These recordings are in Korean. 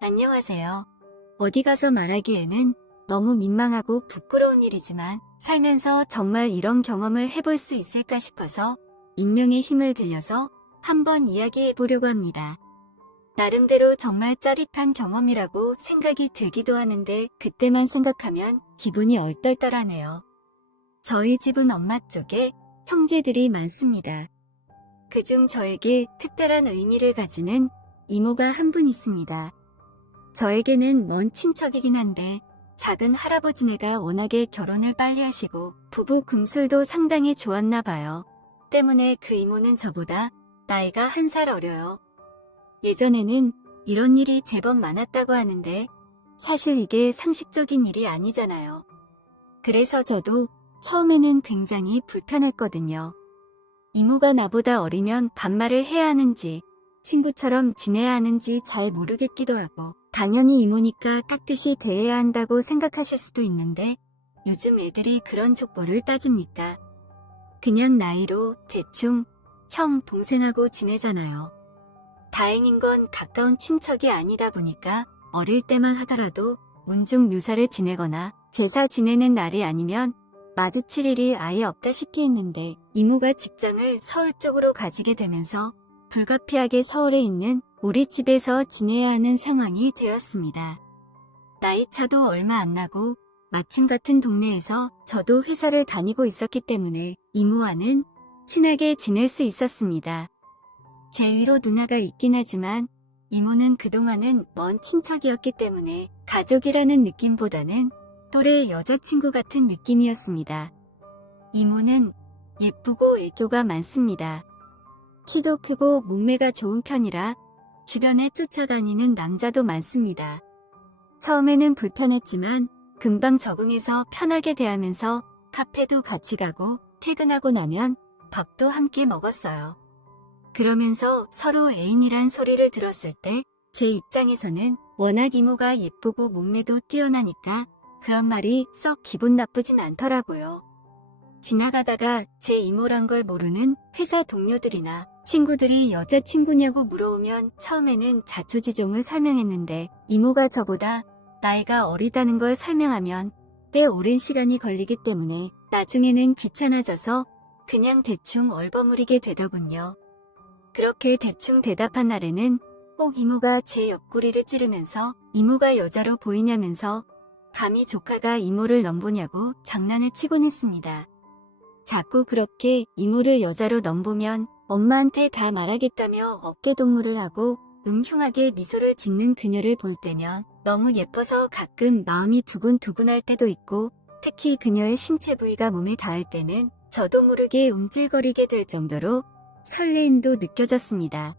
안녕하세요. 어디 가서 말하기에는 너무 민망하고 부끄러운 일이지만 살면서 정말 이런 경험을 해볼 수 있을까 싶어서 익명의 힘을 빌려서 한번 이야기해 보려고 합니다. 나름대로 정말 짜릿한 경험이라고 생각이 들기도 하는데 그때만 생각하면 기분이 얼떨떨하네요. 저희 집은 엄마 쪽에 형제들이 많습니다. 그중 저에게 특별한 의미를 가지는 이모가 한 분 있습니다. 저에게는 먼 친척이긴 한데 작은 할아버지네가 워낙에 결혼을 빨리 하시고 부부 금술도 상당히 좋았나 봐요. 때문에 그 이모는 저보다 나이가 한 살 어려요. 예전에는 이런 일이 제법 많았다고 하는데 사실 이게 상식적인 일이 아니잖아요. 그래서 저도 처음에는 굉장히 불편했거든요. 이모가 나보다 어리면 반말을 해야 하는지 친구처럼 지내야 하는지 잘 모르겠기도 하고 당연히 이모니까 깍듯이 대해야 한다고 생각하실 수도 있는데 요즘 애들이 그런 족보를 따집니까? 그냥 나이로 대충 형, 동생하고 지내잖아요. 다행인 건 가까운 친척이 아니다 보니까 어릴 때만 하더라도 문중 묘사를 지내거나 제사 지내는 날이 아니면 마주칠 일이 아예 없다시피 했는데 이모가 직장을 서울 쪽으로 가지게 되면서 불가피하게 서울에 있는 우리 집에서 지내야 하는 상황이 되었습니다. 나이 차도 얼마 안 나고 마침 같은 동네에서 저도 회사를 다니고 있었기 때문에 이모와는 친하게 지낼 수 있었습니다. 제 위로 누나가 있긴 하지만 이모는 그동안은 먼 친척이었기 때문에 가족이라는 느낌보다는 또래 여자친구 같은 느낌이었습니다. 이모는 예쁘고 애교가 많습니다. 키도 크고 몸매가 좋은 편이라 주변에 쫓아다니는 남자도 많습니다. 처음에는 불편했지만 금방 적응해서 편하게 대하면서 카페도 같이 가고 퇴근하고 나면 밥도 함께 먹었어요. 그러면서 서로 애인이란 소리를 들었을 때 제 입장에서는 워낙 이모가 예쁘고 몸매도 뛰어나니까 그런 말이 썩 기분 나쁘진 않더라고요. 지나가다가 제 이모란 걸 모르는 회사 동료들이나 친구들이 여자친구냐고 물어오면 처음에는 자초지종을 설명했는데 이모가 저보다 나이가 어리다는 걸 설명하면 꽤 오랜 시간이 걸리기 때문에 나중에는 귀찮아져서 그냥 대충 얼버무리게 되더군요. 그렇게 대충 대답한 날에는 꼭 이모가 제 옆구리를 찌르면서 이모가 여자로 보이냐면서 감히 조카가 이모를 넘보냐고 장난을 치곤 했습니다. 자꾸 그렇게 이모를 여자로 넘보면 엄마한테 다 말하겠다며 어깨동무를 하고 음흉하게 미소를 짓는 그녀를 볼 때면 너무 예뻐서 가끔 마음이 두근두근할 때도 있고 특히 그녀의 신체 부위가 몸에 닿을 때는 저도 모르게 움찔거리게 될 정도로 설레임도 느껴졌습니다.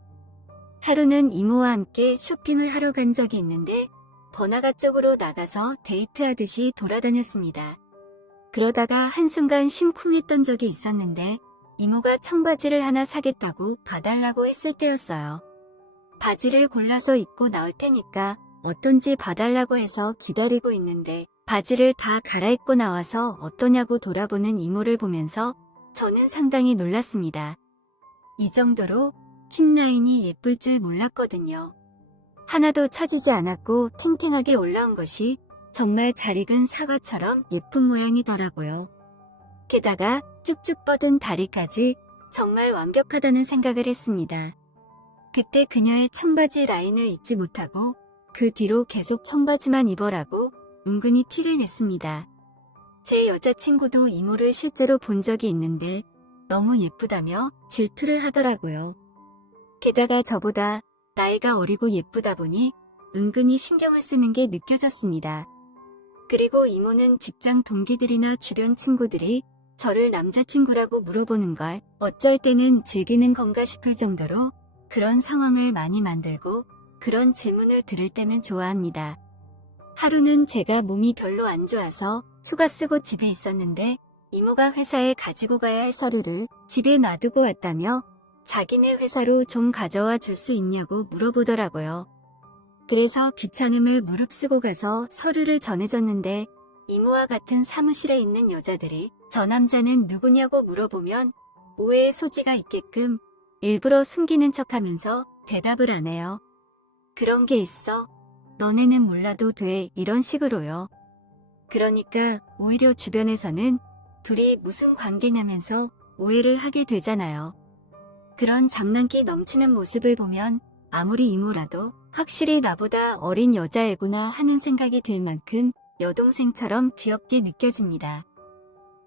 하루는 이모와 함께 쇼핑을 하러 간 적이 있는데 번화가 쪽으로 나가서 데이트하듯이 돌아다녔습니다. 그러다가 한순간 심쿵했던 적이 있었는데 이모가 청바지를 하나 사겠다고 봐달라고 했을 때였어요. 바지를 골라서 입고 나올 테니까 어떤지 봐달라고 해서 기다리고 있는데 바지를 다 갈아입고 나와서 어떠냐고 돌아보는 이모를 보면서 저는 상당히 놀랐습니다. 이 정도로 흰 라인이 예쁠 줄 몰랐거든요. 하나도 처지지 않았고 탱탱하게 올라온 것이 정말 잘 익은 사과처럼 예쁜 모양이더라고요. 게다가 쭉쭉 뻗은 다리까지 정말 완벽하다는 생각을 했습니다. 그때 그녀의 청바지 라인을 잊지 못하고 그 뒤로 계속 청바지만 입어라고 은근히 티를 냈습니다. 제 여자친구도 이모를 실제로 본 적이 있는데 너무 예쁘다며 질투를 하더라고요. 게다가 저보다 나이가 어리고 예쁘다 보니 은근히 신경을 쓰는 게 느껴졌습니다. 그리고 이모는 직장 동기들이나 주변 친구들이 저를 남자친구라고 물어보는 걸 어쩔 때는 즐기는 건가 싶을 정도로 그런 상황을 많이 만들고 그런 질문을 들을 때면 좋아합니다. 하루는 제가 몸이 별로 안 좋아서 휴가 쓰고 집에 있었는데 이모가 회사에 가지고 가야 할 서류를 집에 놔두고 왔다며 자기네 회사로 좀 가져와 줄 수 있냐고 물어보더라고요. 그래서 귀찮음을 무릅쓰고 가서 서류를 전해줬는데 이모와 같은 사무실에 있는 여자들이 저 남자는 누구냐고 물어보면 오해의 소지가 있게끔 일부러 숨기는 척 하면서 대답을 안 해요. 그런 게 있어. 너네는 몰라도 돼 이런 식으로요. 그러니까 오히려 주변에서는 둘이 무슨 관계냐면서 오해를 하게 되잖아요. 그런 장난기 넘치는 모습을 보면 아무리 이모라도 확실히 나보다 어린 여자애구나 하는 생각이 들 만큼 여동생처럼 귀엽게 느껴집니다.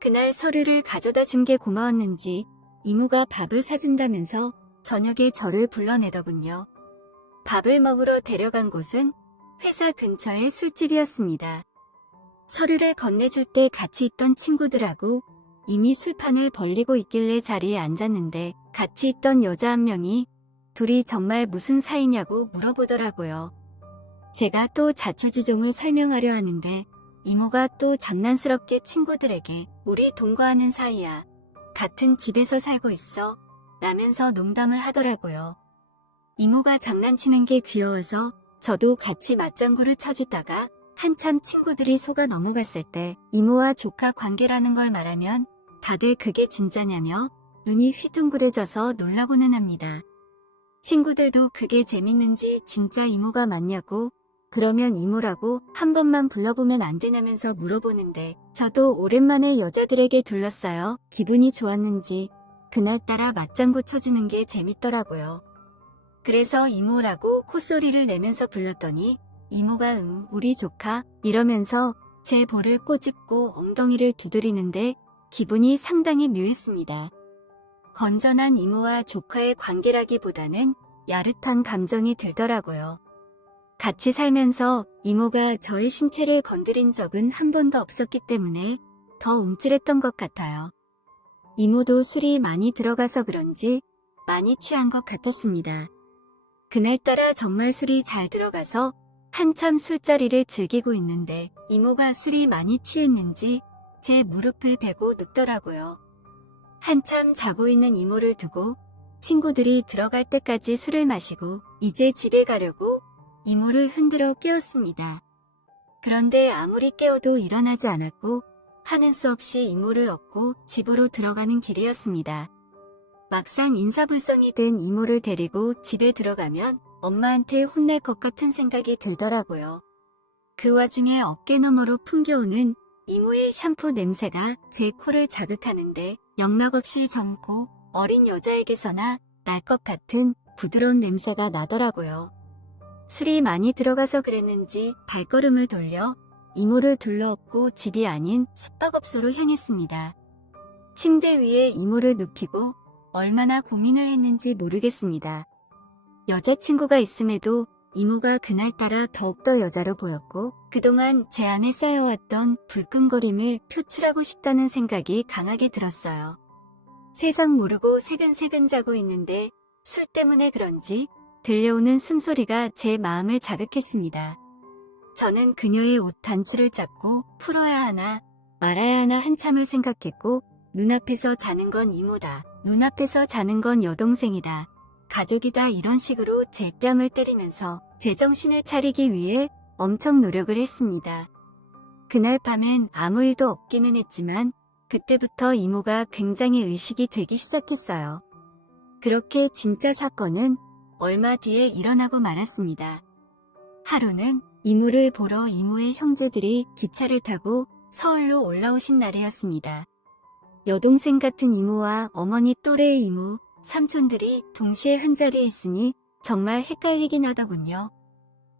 그날 서류를 가져다 준 게 고마웠는지 이모가 밥을 사준다면서 저녁에 저를 불러내더군요. 밥을 먹으러 데려간 곳은 회사 근처의 술집이었습니다. 서류를 건네줄 때 같이 있던 친구들하고 이미 술판을 벌리고 있길래 자리에 앉았는데 같이 있던 여자 한 명이 둘이 정말 무슨 사이냐고 물어보더라고요. 제가 또 자초지종을 설명하려 하는데 이모가 또 장난스럽게 친구들에게 우리 동거하는 사이야. 같은 집에서 살고 있어. 라면서 농담을 하더라고요. 이모가 장난치는 게 귀여워서 저도 같이 맞장구를 쳐주다가 한참 친구들이 속아 넘어갔을 때 이모와 조카 관계라는 걸 말하면 다들 그게 진짜냐며 눈이 휘둥그레져서 놀라고는 합니다. 친구들도 그게 재밌는지 진짜 이모가 맞냐고 그러면 이모라고 한 번만 불러보면 안 되냐면서 물어보는데 저도 오랜만에 여자들에게 둘렀어요. 기분이 좋았는지 그날따라 맞장구 쳐주는 게 재밌더라고요. 그래서 이모라고 콧소리를 내면서 불렀더니 이모가 응 우리 조카 이러면서 제 볼을 꼬집고 엉덩이를 두드리는데 기분이 상당히 묘했습니다. 건전한 이모와 조카의 관계라기보다는 야릇한 감정이 들더라고요. 같이 살면서 이모가 저의 신체를 건드린 적은 한 번도 없었기 때문에 더 움찔했던 것 같아요. 이모도 술이 많이 들어가서 그런지 많이 취한 것 같았습니다. 그날따라 정말 술이 잘 들어가서 한참 술자리를 즐기고 있는데 이모가 술이 많이 취했는지 제 무릎을 베고 눕더라고요. 한참 자고 있는 이모를 두고 친구들이 들어갈 때까지 술을 마시고 이제 집에 가려고 이모를 흔들어 깨웠습니다. 그런데 아무리 깨워도 일어나지 않았고 하는 수 없이 이모를 얻고 집으로 들어가는 길이었습니다. 막상 인사불성이 된 이모를 데리고 집에 들어가면 엄마한테 혼날 것 같은 생각이 들더라고요. 그 와중에 어깨 너머로 풍겨오는 이모의 샴푸 냄새가 제 코를 자극하는데 영락없이 젊고 어린 여자에게서나 날 것 같은 부드러운 냄새가 나더라고요. 술이 많이 들어가서 그랬는지 발걸음을 돌려 이모를 둘러엎고 집이 아닌 숙박업소로 향했습니다. 침대 위에 이모를 눕히고 얼마나 고민을 했는지 모르겠습니다. 여자친구가 있음에도 이모가 그날따라 더욱더 여자로 보였고 그동안 제 안에 쌓여왔던 불끈거림을 표출하고 싶다는 생각이 강하게 들었어요. 세상 모르고 새근새근 자고 있는데 술 때문에 그런지 들려오는 숨소리가 제 마음을 자극했습니다. 저는 그녀의 옷 단추를 잡고 풀어야 하나 말아야 하나 한참을 생각했고 눈앞에서 자는 건 이모다. 눈앞에서 자는 건 여동생이다. 가족이다 이런 식으로 제 뺨을 때리면서 제 정신을 차리기 위해 엄청 노력을 했습니다. 그날 밤엔 아무 일도 없기는 했지만 그때부터 이모가 굉장히 의식이 되기 시작했어요. 그렇게 진짜 사건은 얼마 뒤에 일어나고 말았습니다. 하루는 이모를 보러 이모의 형제들이 기차를 타고 서울로 올라오신 날이었습니다. 여동생 같은 이모와 어머니 또래의 이모, 삼촌들이 동시에 한 자리에 있으니 정말 헷갈리긴 하더군요.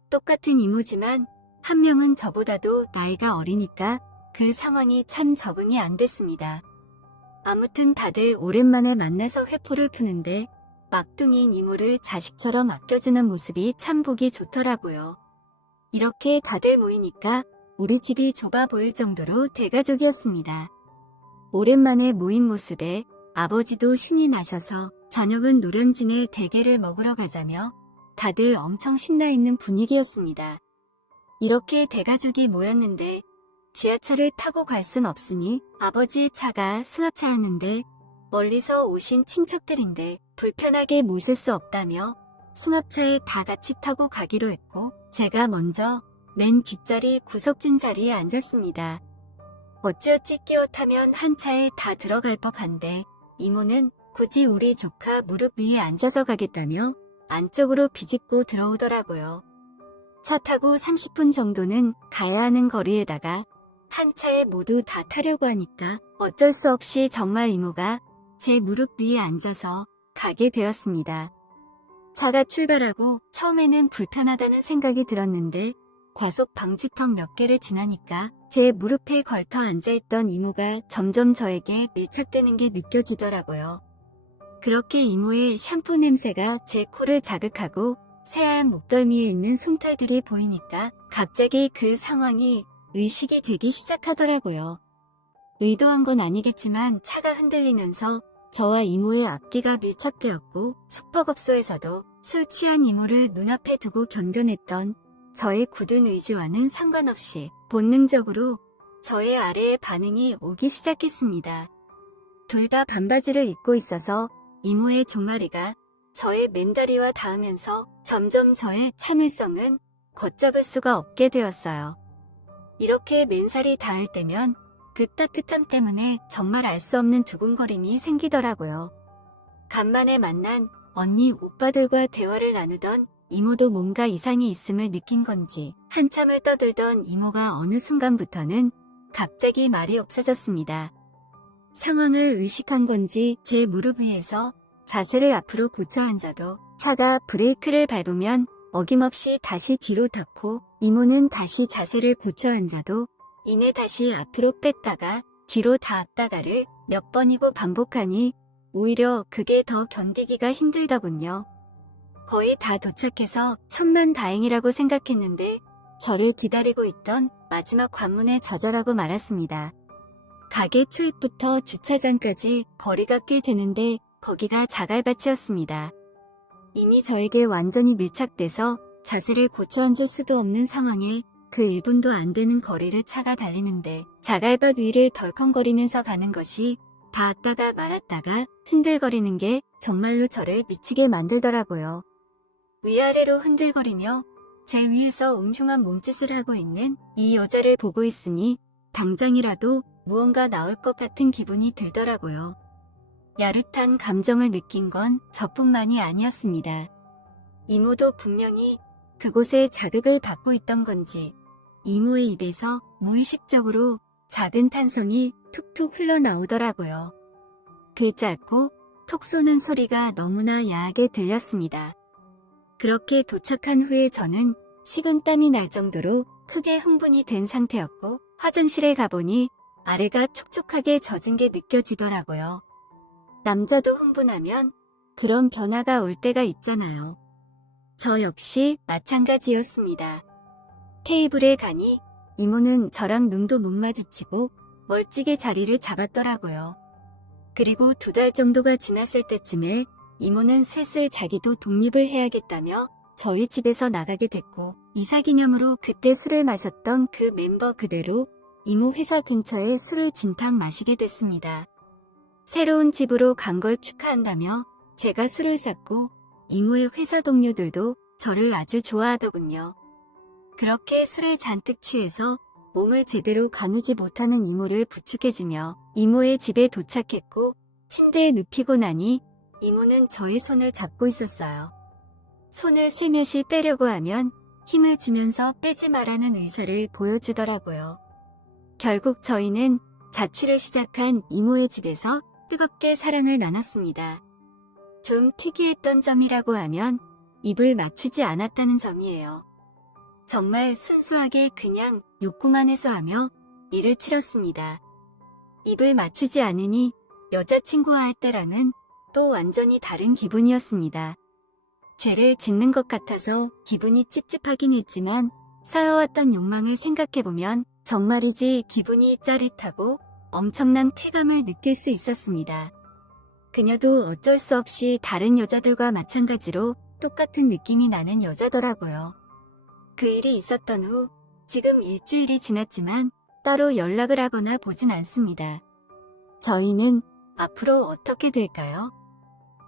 똑같은 이모지만 한 명은 저보다도 나이가 어리니까 그 상황이 참 적응이 안 됐습니다. 아무튼 다들 오랜만에 만나서 회포를 푸는데 막둥이인 이모를 자식처럼 아껴주는 모습이 참 보기 좋더라고요. 이렇게 다들 모이니까 우리 집이 좁아 보일 정도로 대가족이었습니다. 오랜만에 모인 모습에 아버지도 신이 나셔서 저녁은 노량진에 대게를 먹으러 가자며 다들 엄청 신나 있는 분위기였습니다. 이렇게 대가족이 모였는데 지하철을 타고 갈 순 없으니 아버지의 차가 승합차였는데 멀리서 오신 친척들인데 불편하게 모실 수 없다며 승합차에 다 같이 타고 가기로 했고 제가 먼저 맨 뒷자리 구석진 자리에 앉았습니다. 어찌어찌 끼어 타면 한 차에 다 들어갈 법한데 이모는 굳이 우리 조카 무릎 위에 앉아서 가겠다며 안쪽으로 비집고 들어오더라고요. 차 타고 30분 정도는 가야 하는 거리에다가 한 차에 모두 다 타려고 하니까 어쩔 수 없이 정말 이모가 제 무릎 위에 앉아서 가게 되었습니다. 차가 출발하고 처음에는 불편하다는 생각이 들었는데 과속 방지턱 몇 개를 지나니까 제 무릎에 걸터 앉아있던 이모가 점점 저에게 밀착되는 게 느껴지더라고요. 그렇게 이모의 샴푸 냄새가 제 코를 자극하고 새하얀 목덜미에 있는 솜털들이 보이니까 갑자기 그 상황이 의식이 되기 시작하더라고요. 의도한 건 아니겠지만 차가 흔들리면서 저와 이모의 앞뒤가 밀착되었고 숙박업소에서도 술 취한 이모를 눈앞에 두고 견뎌냈던 저의 굳은 의지와는 상관없이 본능적으로 저의 아래의 반응이 오기 시작했습니다. 둘 다 반바지를 입고 있어서 이모의 종아리가 저의 맨다리와 닿으면서 점점 저의 참을성은 걷잡을 수가 없게 되었어요. 이렇게 맨살이 닿을 때면 그 따뜻함 때문에 정말 알 수 없는 두근거림이 생기더라고요. 간만에 만난 언니 오빠들과 대화를 나누던 이모도 뭔가 이상이 있음을 느낀 건지 한참을 떠들던 이모가 어느 순간부터는 갑자기 말이 없어졌습니다. 상황을 의식한 건지 제 무릎 위에서 자세를 앞으로 고쳐 앉아도 차가 브레이크를 밟으면 어김없이 다시 뒤로 닿고 이모는 다시 자세를 고쳐 앉아도 이내 다시 앞으로 뺐다가 뒤로 닿았다가를 몇 번이고 반복하니 오히려 그게 더 견디기가 힘들더군요. 거의 다 도착해서 천만 다행이라고 생각했는데 저를 기다리고 있던 마지막 관문에 좌절하고 말았습니다. 가게 초입부터 주차장까지 거리가 꽤 되는데 거기가 자갈밭이었습니다. 이미 저에게 완전히 밀착돼서 자세를 고쳐 앉을 수도 없는 상황에 그 1분도 안 되는 거리를 차가 달리는데 자갈밭 위를 덜컹거리면서 가는 것이 닿았다가 말았다가 흔들거리는 게 정말로 저를 미치게 만들더라고요. 위아래로 흔들거리며 제 위에서 음흉한 몸짓을 하고 있는 이 여자를 보고 있으니 당장이라도 무언가 나올 것 같은 기분이 들더라고요. 야릇한 감정을 느낀 건 저뿐만이 아니었습니다. 이모도 분명히 그곳에 자극을 받고 있던 건지 이모의 입에서 무의식적으로 작은 탄성이 툭툭 흘러나오더라고요. 그 짧고 톡 쏘는 소리가 너무나 야하게 들렸습니다. 그렇게 도착한 후에 저는 식은땀이 날 정도로 크게 흥분이 된 상태였고 화장실에 가보니 아래가 촉촉하게 젖은 게 느껴지더라고요. 남자도 흥분하면 그런 변화가 올 때가 있잖아요. 저 역시 마찬가지였습니다. 테이블에 가니 이모는 저랑 눈도 못 마주치고 멀찍이 자리를 잡았더라고요. 그리고 두 달 정도가 지났을 때쯤에 이모는 슬슬 자기도 독립을 해야겠다며 저희 집에서 나가게 됐고 이사 기념으로 그때 술을 마셨던 그 멤버 그대로 이모 회사 근처에 술을 진탕 마시게 됐습니다. 새로운 집으로 간 걸 축하한다며 제가 술을 샀고 이모의 회사 동료들도 저를 아주 좋아하더군요. 그렇게 술에 잔뜩 취해서 몸을 제대로 가누지 못하는 이모를 부축해주며 이모의 집에 도착했고 침대에 눕히고 나니 이모는 저의 손을 잡고 있었어요. 손을 슬며시 빼려고 하면 힘을 주면서 빼지 말라는 의사를 보여주더라고요. 결국 저희는 자취를 시작한 이모의 집에서 뜨겁게 사랑을 나눴습니다. 좀 특이했던 점이라고 하면 입을 맞추지 않았다는 점이에요. 정말 순수하게 그냥 욕구만 해서 하며 일을 치렀습니다. 입을 맞추지 않으니 여자친구와 할 때랑은 또 완전히 다른 기분이었습니다. 죄를 짓는 것 같아서 기분이 찝찝하긴 했지만 쌓여왔던 욕망을 생각해보면 정말이지 기분이 짜릿하고 엄청난 쾌감을 느낄 수 있었습니다. 그녀도 어쩔 수 없이 다른 여자들과 마찬가지로 똑같은 느낌이 나는 여자더라고요. 그 일이 있었던 후 지금 일주일이 지났지만 따로 연락을 하거나 보진 않습니다. 저희는 앞으로 어떻게 될까요?